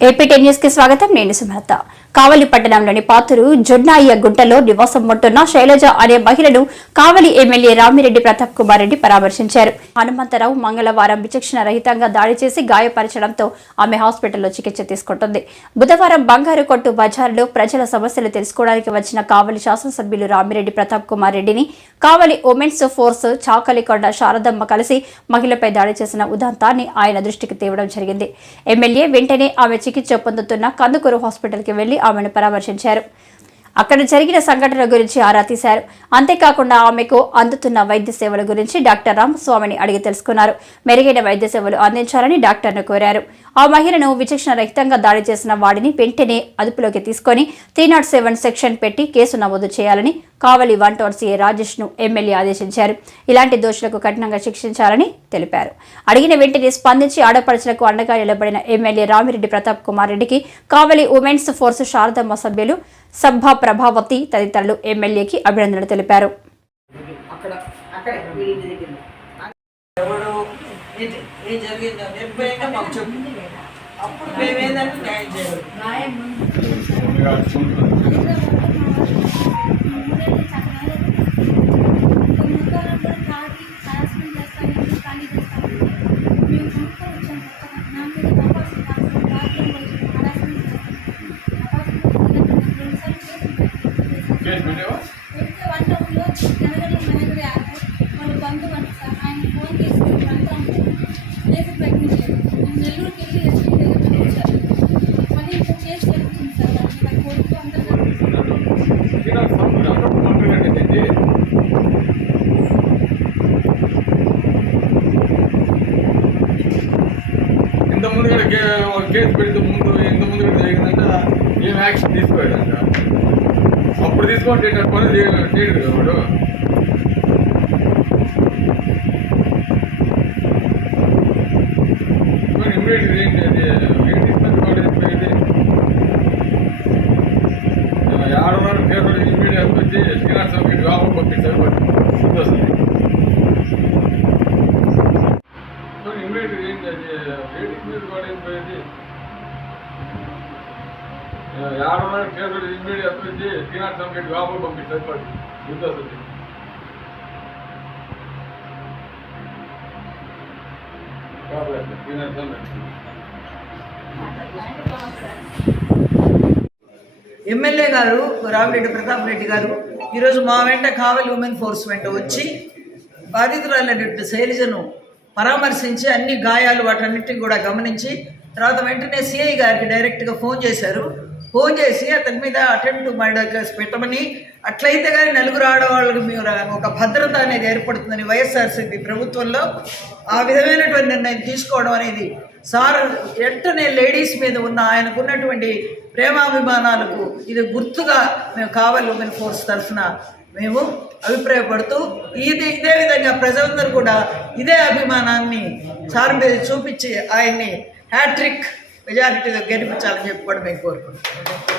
AP 10 news కి స్వాగతం. నేను సుమలత. కావలి పట్టణంలోని పాతూరు జొన్నాయ్య గుంటలో నివాసం ఉంటున్న శైలజ అనే మహిళను కావలి ఎమ్మెల్యే రామిరెడ్డి ప్రతాప్ కుమార్ రెడ్డి పరామర్శించారు. హనుమంతరావు మంగళవారం విచక్షణ రహితంగా దాడి చేసి గాయపరచడంతో ఆమె హాస్పిటల్లో చికిత్స తీసుకుంటుంది. బుధవారం బంగారు కొట్టు బజార్లో ప్రజల సమస్యలు తెలుసుకోవడానికి వచ్చిన కావలి శాసనసభ్యులు రామిరెడ్డి ప్రతాప్ కుమార్ రెడ్డిని కావలి ఉమెన్స్ ఫోర్స్ చాకలికొండ శారదమ్మ కలిసి మహిళపై దాడి చేసిన ఉదంతాన్ని ఆయన దృష్టికి తేవడం జరిగింది. ఎమ్మెల్యే వెంటనే ఆమె చికిత్స పొందుతున్న కందుకూరు హాస్పిటల్కి వెళ్లి ఆమెను పరామర్శించారు. అక్కడ జరిగిన సంఘటన గురించి ఆరా తీశారు. అంతేకాకుండా ఆమెకు అందుతున్న వైద్య సేవల గురించి డాక్టర్ రామస్వామిని అడిగి తెలుసుకున్నారు. మెరుగైన వైద్య సేవలు అందించాలని డాక్టర్ను కోరారు. ఆ మహిళను విచక్షణ రహితంగా దాడి చేసిన వాడిని వెంటనే అదుపులోకి తీసుకుని 307 సెక్షన్ పెట్టి కేసు నమోదు చేయాలని కావలి 1 టౌన్ సీఐ రాజేష్ ను ఎమ్మెల్యే ఆదేశించారు. ఇలాంటి దోషులకు కఠినంగా శిక్షించాలని తెలిపారు. అడిగిన వెంటనే స్పందించి ఆడపడుచులకు అండగా నిలబడిన ఎమ్మెల్యే రామిరెడ్డి ప్రతాప్ కుమార్ రెడ్డికి కావలి ఉమెన్స్ ఫోర్స్ శారదమ్మ సభ్యులు సభా ప్రభావతి తదితరులు ఎమ్మెల్యేకి అభినందనలు తెలిపారు. ఇంతకుముందు కేసు పెడితే ఇంతకుముందు జరిగిందంట ఏం యాక్షన్ తీసుకోలేదంట. అప్పుడు తీసుకుంటే పని చేయడు కదా వాడు. ఇమ్మీడియట్గా ఏంటి అది ఏం తీసుకుంటే వాడు చెప్పేది 6 కేసు ఇమ్మీడియట్ వచ్చి శ్రీనివాసరావు లోపల పంపించారు. వస్తుంది ఇమ్మీడియట్గా ఏంటి అది రేటింగ్ మీద కూడా ఏం పోయేది 6 కేసు ఇమ్మీడియట్ వచ్చి శ్రీనివాసరావు లోపల పంపించారు. వస్తుంది ఎమ్మెల్యే గారు రామిరెడ్డి ప్రతాప్ రెడ్డి గారు ఈరోజు మా వెంట కావలి ఉమెన్ ఫోర్స్ వెంట వచ్చి బాధితురాలైనటువంటి శైలజను పరామర్శించి అన్ని గాయాలు వాటన్నిటిని కూడా గమనించి తర్వాత వెంటనే సిఐ గారికి డైరెక్ట్గా ఫోన్ చేశారు. ఫోన్ చేసి అతని మీద అటెంప్ట్ మర్డర్ కేసు పెట్టమని, అట్లయితే కానీ నలుగురు ఆడవాళ్ళకి మీరు ఒక భద్రత అనేది ఏర్పడుతుందని వైఎస్ఆర్సీపీ ప్రభుత్వంలో ఆ విధమైనటువంటి నిర్ణయం తీసుకోవడం అనేది సార్ వెంటనే లేడీస్ మీద ఉన్న ఆయనకున్నటువంటి ప్రేమాభిమానాలకు ఇది గుర్తుగా మేము కావలి ఉమెన్ ఫోర్స్ తరఫున మేము అభిప్రాయపడుతూ ఇదే విధంగా ప్రజలందరూ కూడా ఇదే అభిమానాన్ని సార్ మీద చూపించి ఆయన్ని హ్యాట్రిక్ మెజారిటీతో గెలిపించాలని చెప్పి కూడా మేము కోరుకుంటున్నాం.